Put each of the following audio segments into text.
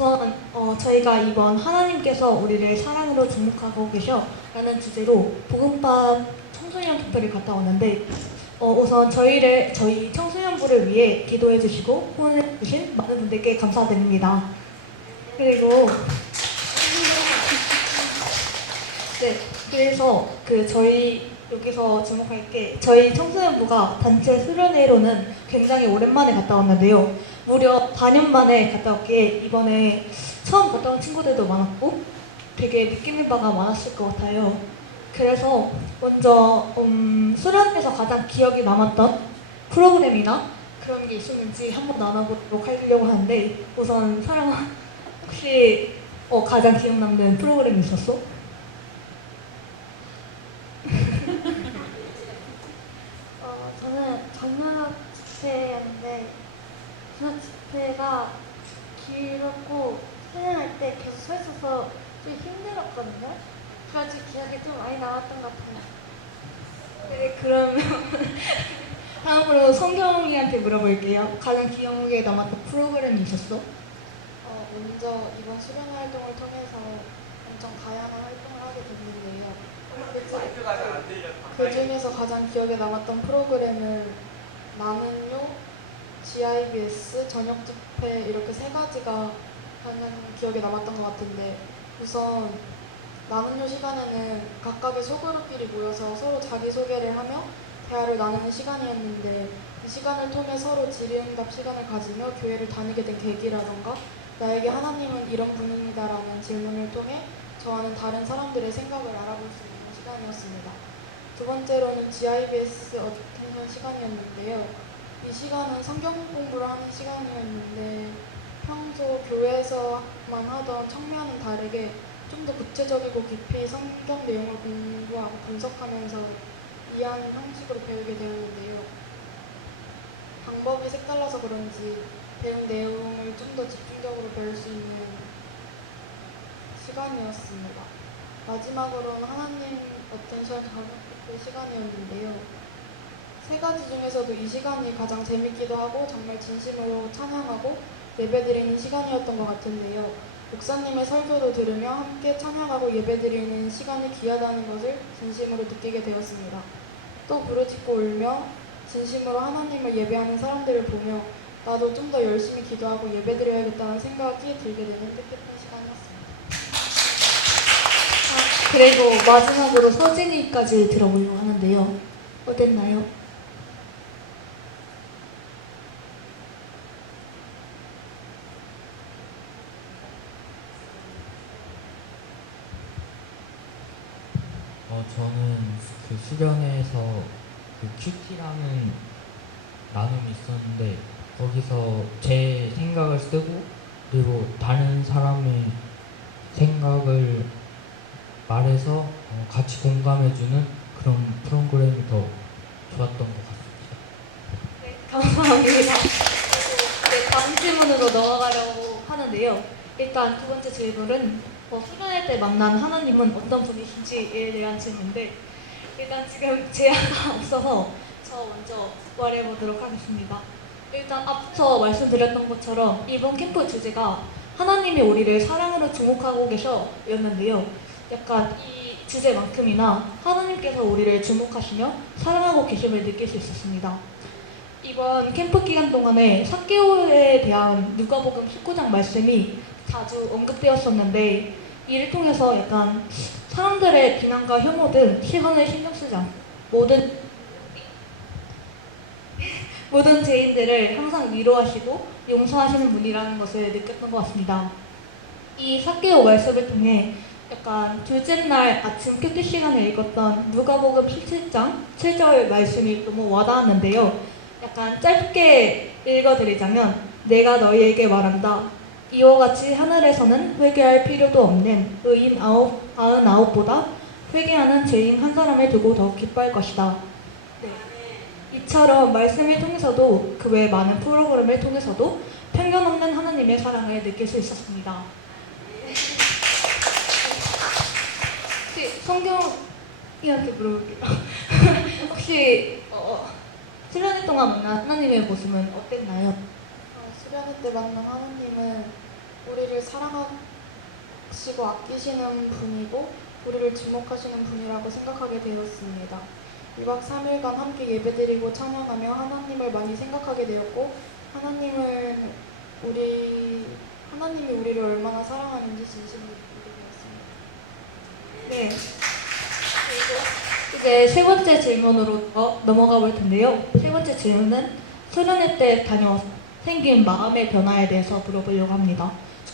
우선 저희가 이번 하나님께서 우리를 사랑으로 주목하고 계셔 라는 주제로 복음밥 청소년 투표를 갔다 왔는데 우선 저희 청소년부를 위해 기도해 주시고 후원해 주신 많은 분들께 감사드립니다. 그리고 네, 그래서 저희 여기서 주목할 게 저희 청소년부가 단체 수련회로는 굉장히 오랜만에 갔다 왔는데요. 무려 4년 만에 갔다 왔기에 이번에 처음 갔다 온 친구들도 많았고 되게 느끼는 바가 많았을 것 같아요. 그래서 먼저 수련회에서 가장 기억에 남았던 프로그램이나 그런 게 있었는지 한번 나눠보도록 하려고 하는데 우선 사랑아 혹시 가장 기억 남는 프로그램이 있었어? 저는 저녁 집회였는데 저녁 집회가 길었고 수련할 때 계속 서 있어서 좀 힘들었거든요. 그래가지고 기억이 좀 많이 남았던 것 같아요. 네, 그러면 다음으로 성경이한테 물어볼게요. 가장 기억에 남았던 프로그램이 있었어? 먼저 이번 수련 활동을 통해서 엄청 다양한 활동을 하게 됐는데요. 그 중에서 가장 기억에 남았던 프로그램은 나는요, GIBS, 저녁 집회 이렇게 세 가지가 가장 기억에 남았던 것 같은데 우선 나는요 시간에는 각각의 소그룹끼리 모여서 서로 자기소개를 하며 대화를 나누는 시간이었는데 이 시간을 통해 서로 질의응답 시간을 가지며 교회를 다니게 된 계기라던가 나에게 하나님은 이런 분입니다라는 질문을 통해 저와는 다른 사람들의 생각을 알아볼 수 있는 시간이었습니다. 두 번째로는 GIBS 어텐션 시간이었는데요. 이 시간은 성경 공부를 하는 시간이었는데 평소 교회에서만 하던 청년은 다르게 좀 더 구체적이고 깊이 성경 내용을 공부하고 분석하면서 이해하는 형식으로 배우게 되었는데요. 방법이 색달라서 그런지 배운 내용을 좀 더 집중적으로 배울 수 있는 시간이었습니다. 마지막으로는 하나님 어텐션 작업 시간이었는데요. 세 가지 중에서도 이 시간이 가장 재밌기도 하고 정말 진심으로 찬양하고 예배드리는 시간이었던 것 같은데요. 목사님의 설교도 들으며 함께 찬양하고 예배드리는 시간이 귀하다는 것을 진심으로 느끼게 되었습니다. 또 부르짖고 울며 진심으로 하나님을 예배하는 사람들을 보며 나도 좀 더 열심히 기도하고 예배드려야겠다는 생각이 들게 되는 뜻깊은 시간이었습니다. 그리고 마지막으로 서진이까지 들어보려고 하는데요. 어땠나요? 저는 그 수련회에서 그 큐티라는 나눔이 있었는데 거기서 제 생각을 쓰고 그리고 다른 사람의 생각을 말해서 같이 공감해주는 그런 프로그램이 더 좋았던 것 같습니다. 네, 감사합니다. 네, 다음 질문으로 넘어가려고 하는데요. 일단 두 번째 질문은 수련회 때 만난 하나님은 어떤 분이신지에 대한 질문인데 일단 지금 제안가 없어서 저 먼저 말해보도록 하겠습니다. 일단 앞서 말씀드렸던 것처럼 이번 캠프 주제가 하나님이 우리를 사랑으로 주목하고 계셔 였는데요. 약간 이 주제만큼이나 하나님께서 우리를 주목하시며 사랑하고 계심을 느낄 수 있었습니다. 이번 캠프 기간 동안에 삭개오에 대한 누가복음 19장 말씀이 자주 언급되었었는데 이를 통해서 약간 사람들의 비난과 혐오 등 시선을 신경 쓰지 않고 모든 죄인들을 항상 위로하시고 용서하시는 분이라는 것을 느꼈던 것 같습니다. 이 삭개오 말씀을 통해 약간 둘째 날 아침 큐티 시간에 읽었던 누가복음 17장 7절 말씀이 너무 와닿았는데요. 약간 짧게 읽어드리자면 내가 너희에게 말한다. 이와 같이 하늘에서는 회개할 필요도 없는 의인 99보다 회개하는 죄인 한 사람을 두고 더 기뻐할 것이다. 네. 이처럼 말씀을 통해서도 그 외 많은 프로그램을 통해서도 편견 없는 하나님의 사랑을 느낄 수 있었습니다. 혹시 성경이한테 물어볼게요. 혹시 수련회 동안 만난 하나님의 모습은 어땠나요? 수련회 때 만난 하나님은 우리를 사랑하시고 아끼시는 분이고 우리를 주목하시는 분이라고 생각하게 되었습니다. 2박 3일간 함께 예배드리고 찬양하며 하나님을 많이 생각하게 되었고 하나님이 우리를 얼마나 사랑하는지 진심으로 느끼게 되었습니다. 네. 그리고 이제 세 번째 질문으로 넘어가 볼 텐데요. 세 번째 질문은 수련회 때 다녀와서 생긴 마음의 변화에 대해서 물어보려고 합니다.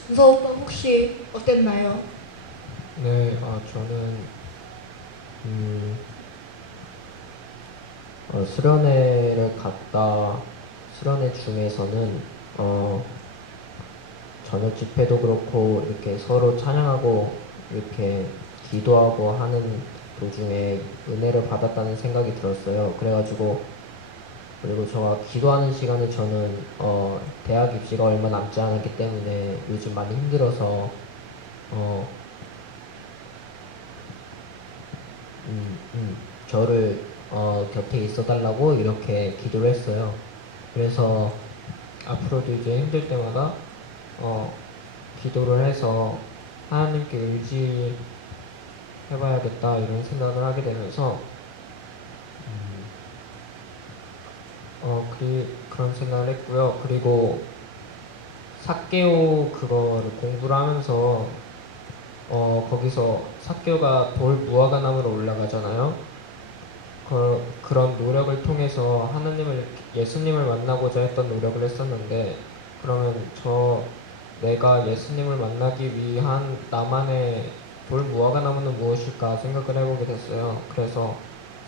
준서 오빠 혹시 어땠나요? 네, 저는 수련회를 갔다 수련회 중에서는 저녁 집회도 그렇고 이렇게 서로 찬양하고 이렇게 기도하고 하는 도중에 은혜를 받았다는 생각이 들었어요. 그래가지고 그리고 저가 기도하는 시간에 저는 대학 입시가 얼마 남지 않았기 때문에 요즘 많이 힘들어서 저를 곁에 있어달라고 이렇게 기도를 했어요. 그래서 앞으로도 이제 힘들 때마다 기도를 해서 하나님께 의지해봐야겠다 이런 생각을 하게 되면서 그런 생각을 했고요. 그리고 삭개오 그거를 공부를 하면서 거기서 삭개오가 돌 무화과나무로 올라가잖아요. 그런 노력을 통해서 예수님을 만나고자 했던 노력을 했었는데 그러면 내가 예수님을 만나기 위한 나만의 돌 무화과나무는 무엇일까 생각을 해보게 됐어요. 그래서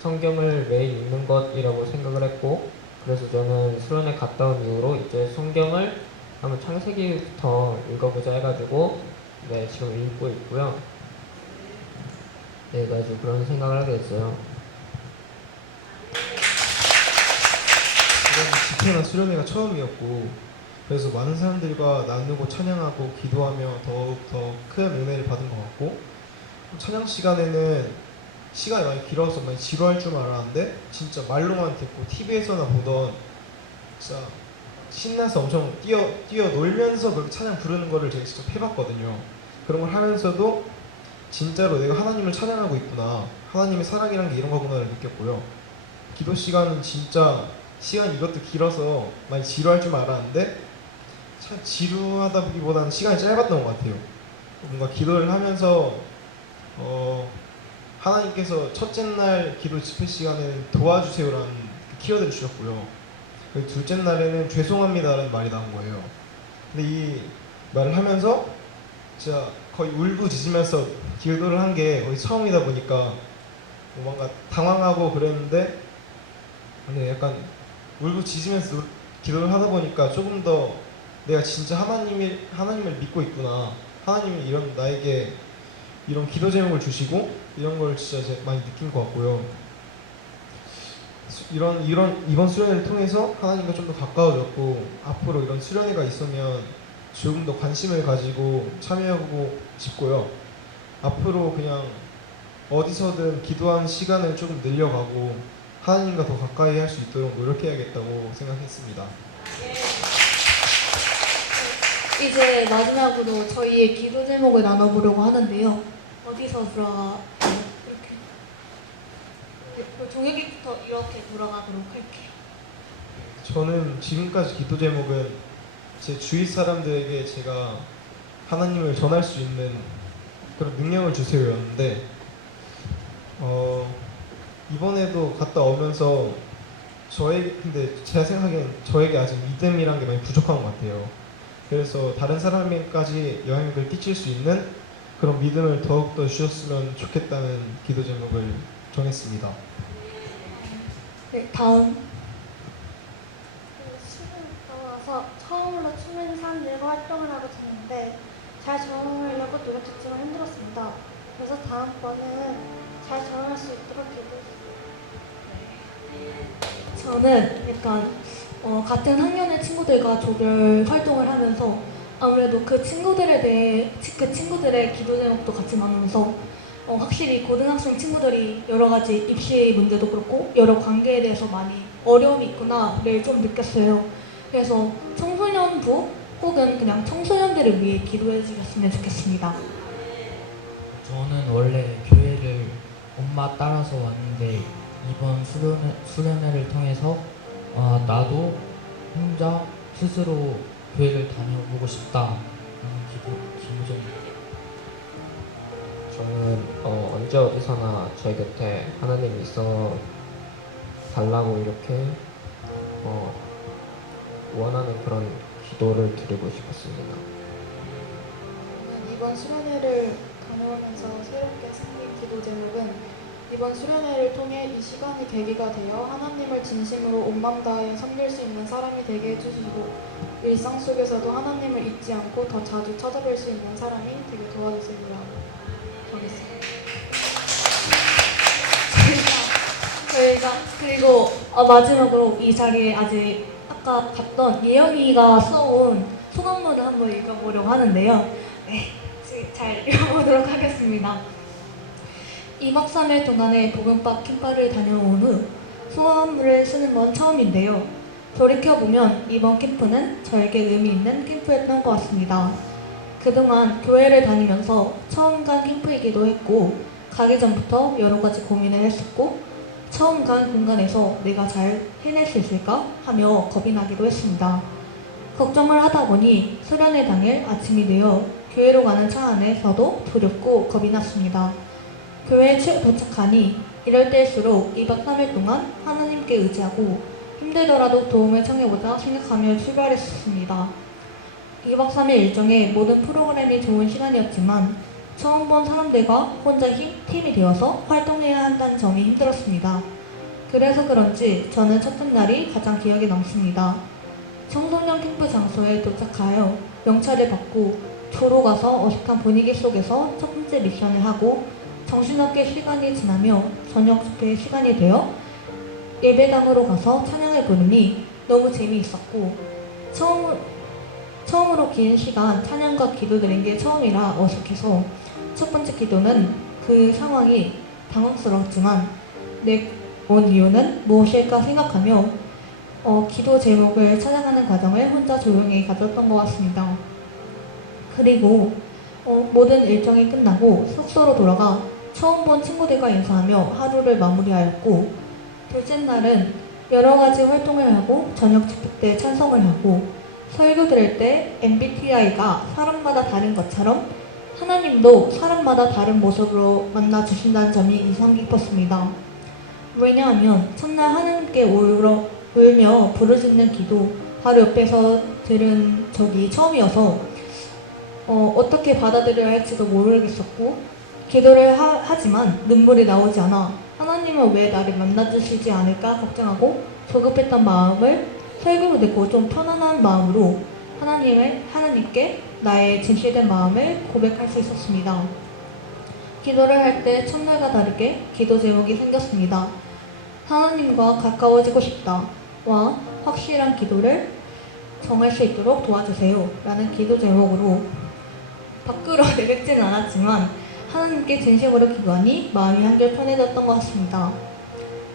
성경을 매일 읽는 것이라고 생각을 했고 그래서 저는 수련회 갔다 온 이후로 이제 성경을 한번 창세기부터 읽어보자 해가지고 네 지금 읽고 있고요. 네 가지고 그런 생각을 하게 됐어요. 이번 집회나 수련회가 처음이었고 그래서 많은 사람들과 나누고 찬양하고 기도하며 더욱더 큰 은혜를 받은 것 같고 찬양 시간에는 시간이 많이 길어서 많이 지루할 줄 알았는데 진짜 말로만 듣고 TV에서나 보던 진짜 신나서 엄청 뛰어 놀면서 그렇게 찬양 부르는 거를 제가 직접 해봤거든요. 그런 걸 하면서도 진짜로 내가 하나님을 찬양하고 있구나, 하나님의 사랑이란 게 이런 거구나를 느꼈고요. 기도 시간은 진짜 시간이 이것도 길어서 많이 지루할 줄 알았는데 참 지루하다 보기보다는 시간이 짧았던 것 같아요. 뭔가 기도를 하면서 하나님께서 첫째 날 기도 집회 시간에는 도와주세요라는 키워드를 주셨고요. 둘째 날에는 죄송합니다라는 말이 나온 거예요. 근데 이 말을 하면서 진짜 거의 울부짖으면서 기도를 한 게 거의 처음이다 보니까 뭔가 당황하고 그랬는데 근데 약간 울부짖으면서 기도를 하다 보니까 조금 더 내가 진짜 하나님을 믿고 있구나, 하나님이 나에게 이런 기도 제목을 주시고 이런 걸 진짜 많이 느낀 것 같고요. 이번 수련회를 통해서 하나님과 좀 더 가까워졌고 앞으로 이런 수련회가 있으면 조금 더 관심을 가지고 참여하고 싶고요. 앞으로 그냥 어디서든 기도하는 시간을 조금 늘려가고 하나님과 더 가까이 할 수 있도록 노력해야겠다고 생각했습니다. 이제 마지막으로 저희의 기도 제목을 나눠보려고 하는데요. 어디서 들어가? 이렇게. 종혁이부터 이렇게 돌아가도록 할게요. 저는 지금까지 기도 제목은 제 주위 사람들에게 제가 하나님을 전할 수 있는 그런 능력을 주세요였는데 이번에도 갔다 오면서 근데 제가 생각엔 저에게 아직 믿음이란 게 많이 부족한 것 같아요. 그래서 다른 사람에게까지 영향력을 끼칠 수 있는 그런 믿음을 더욱더 주셨으면 좋겠다는 기도 제목을 정했습니다. 네, 다음. 수련회 와서 처음으로 추면 사람들과 활동을 하고 있는데 잘 적응하려고 노력했지만 힘들었습니다. 그래서 다음번은 잘 적응할 수 있도록 기도했습니다. 저는 약간 같은 학년의 친구들과 조별 활동을 하면서 아무래도 그 친구들의 기도 제목도 같이 나누면서 확실히 고등학생 친구들이 여러 가지 입시 문제도 그렇고 여러 관계에 대해서 많이 어려움이 있구나를 좀 느꼈어요. 그래서 청소년부 혹은 그냥 청소년들을 위해 기도해 주셨으면 좋겠습니다. 저는 원래 교회를 엄마 따라서 왔는데 이번 수련회를 통해서 나도 혼자 스스로 교회를 다녀보고 싶다. 기도입니다. 저는 언제 어디서나 제 곁에 하나님이 있어 달라고 이렇게 원하는 그런 기도를 드리고 싶었습니다. 저는 이번 수련회를 다녀오면서 새롭게 생긴 기도 제목은 이번 수련회를 통해 이 시간이 계기가 되어 하나님을 진심으로 온 마음 다해 섬길 수 있는 사람이 되게 해주시고 일상 속에서도 하나님을 잊지 않고 더 자주 찾아뵐 수 있는 사람이 되게 도와주세요. 하겠습니다. 저희가 그리고 마지막으로 이 자리에 아직 아까 봤던 예영이가 써온 소감문을 한번 읽어보려고 하는데요. 네, 잘 읽어보도록 하겠습니다. 2박 3일 동안의 복음밥 캠프를 다녀온 후 소감문을 쓰는 건 처음인데요. 돌이켜보면 이번 캠프는 저에게 의미 있는 캠프였던 것 같습니다. 그동안 교회를 다니면서 처음 간 캠프이기도 했고 가기 전부터 여러 가지 고민을 했었고 처음 간 공간에서 내가 잘 해낼 수 있을까 하며 겁이 나기도 했습니다. 걱정을 하다 보니 수련회 당일 아침이 되어 교회로 가는 차 안에서도 두렵고 겁이 났습니다. 교회에 도착하니 이럴 때일수록 2박 3일 동안 하나님께 의지하고 힘들더라도 도움을 청해보자 생각하며 출발했습니다. 2박 3일 일정의 모든 프로그램이 좋은 시간이었지만 처음 본 사람들과 혼자 팀이 되어서 활동해야 한다는 점이 힘들었습니다. 그래서 그런지 저는 첫째 날이 가장 기억에 남습니다. 청소년 캠프 장소에 도착하여 명찰을 받고 조로 가서 어색한 분위기 속에서 첫 번째 미션을 하고 정신없게 시간이 지나며 저녁 집회 시간이 되어 예배당으로 가서 찬양을 부르니 너무 재미있었고 처음으로 긴 시간 찬양과 기도 드린 게 처음이라 어색해서 첫 번째 기도는 그 상황이 당황스러웠지만 온 이유는 무엇일까 생각하며 기도 제목을 찾아가는 과정을 혼자 조용히 가졌던 것 같습니다. 그리고 모든 일정이 끝나고 숙소로 돌아가 처음 본 친구들과 인사하며 하루를 마무리하였고 둘째 날은 여러 가지 활동을 하고 저녁 집회 때 찬송을 하고 설교 들을 때 MBTI가 사람마다 다른 것처럼 하나님도 사람마다 다른 모습으로 만나주신다는 점이 인상 깊었습니다. 왜냐하면 첫날 하나님께 울며 부르짖는 기도 바로 옆에서 들은 적이 처음이어서 어떻게 받아들여야 할지도 모르겠었고 기도를 하지만 눈물이 나오지 않아 하나님은 왜 나를 만나주시지 않을까 걱정하고 조급했던 마음을 설교로 듣고 좀 편안한 마음으로 하나님께 나의 진실된 마음을 고백할 수 있었습니다. 기도를 할 때 첫날과 다르게 기도 제목이 생겼습니다. 하나님과 가까워지고 싶다와 확실한 기도를 정할 수 있도록 도와주세요 라는 기도 제목으로 밖으로 내뱉지는 않았지만 하나님께 진심으로 기도하니 마음이 한결 편해졌던 것 같습니다.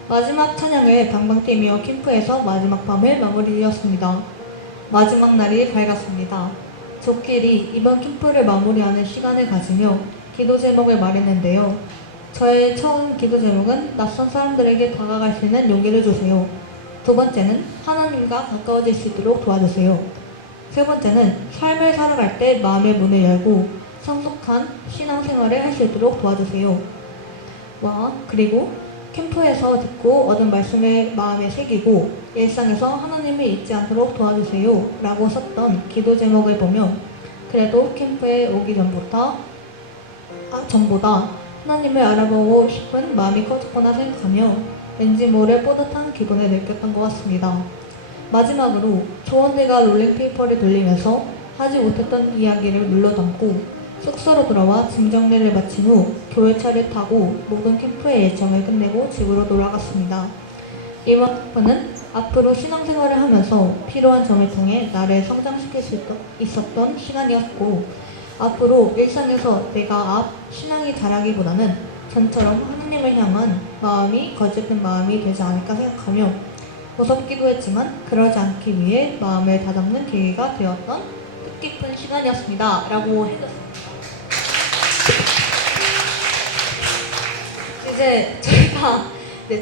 마지막 찬양을 방방 뛰며 캠프에서 마지막 밤을 마무리되었습니다. 마지막 날이 밝았습니다. 저끼리 이번 캠프를 마무리하는 시간을 가지며 기도 제목을 말했는데요. 저의 처음 기도 제목은 낯선 사람들에게 다가갈 수 있는 용기를 주세요. 두 번째는 하나님과 가까워질 수 있도록 도와주세요. 세 번째는 삶을 살아갈 때 마음의 문을 열고 성숙한 신앙생활을 할 수 있도록 도와주세요. 그리고 캠프에서 듣고 얻은 말씀을 마음에 새기고 일상에서 하나님을 잊지 않도록 도와주세요 라고 썼던 기도 제목을 보면 그래도 캠프에 오기 전보다 하나님을 알아보고 싶은 마음이 커졌구나 생각하며 왠지 모를 뿌듯한 기분을 느꼈던 것 같습니다. 마지막으로 조원들과 롤링페이퍼를 돌리면서 하지 못했던 이야기를 눌러담고 숙소로 돌아와 짐 정리를 마친 후 교회차를 타고 모든 캠프의 일정을 끝내고 집으로 돌아갔습니다. 이번 캠프는 앞으로 신앙생활을 하면서 필요한 점을 통해 나를 성장시킬 수 있었던 시간이었고 앞으로 일상에서 내가 신앙이 자라기보다는 전처럼 하나님을 향한 마음이 거짓된 마음이 되지 않을까 생각하며 무섭기도 했지만 그러지 않기 위해 마음을 다잡는 계기가 되었던 뜻깊은 시간이었습니다. 라고 해줬습니다. 이제 저희가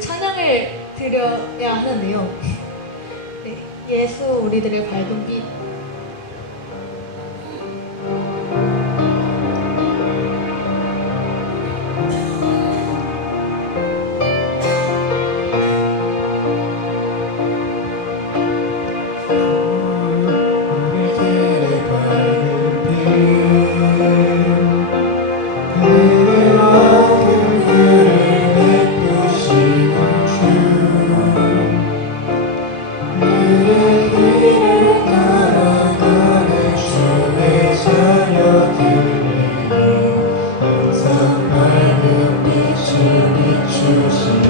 찬양을 드려야 하는데요. 네, 예수 우리들의 밝은 빛. 우리들의 밝은 빛 그만큼 그를 베푸시는 주 그의 길을 따라가는 주의 자녀들에게 항상 밝은 빛을 비추시네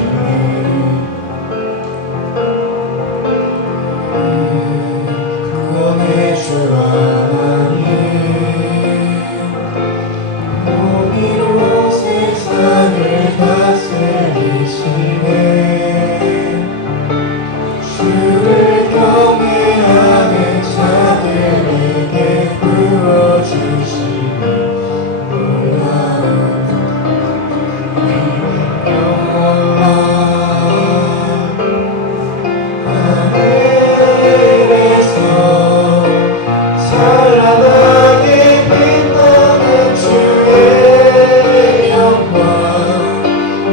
구원의 주 하나님 공의로 세상을 다스리시네 주를 경외하는 자들에게 부어주시는 놀라운 영원한 하늘에서 찬란하게 빛나는 주의 영광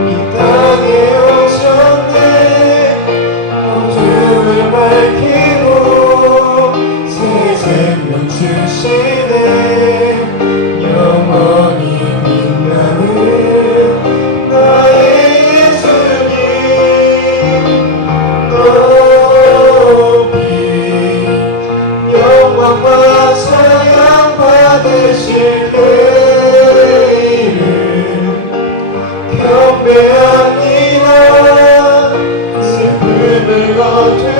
이 땅에 오셨네 어둠을 밝히고 새 생명 주시네 영원히 빛나는 나의 예수님 높이 영광과 찬양 받으실 그 이름 경배합니다 슬픔을 거두고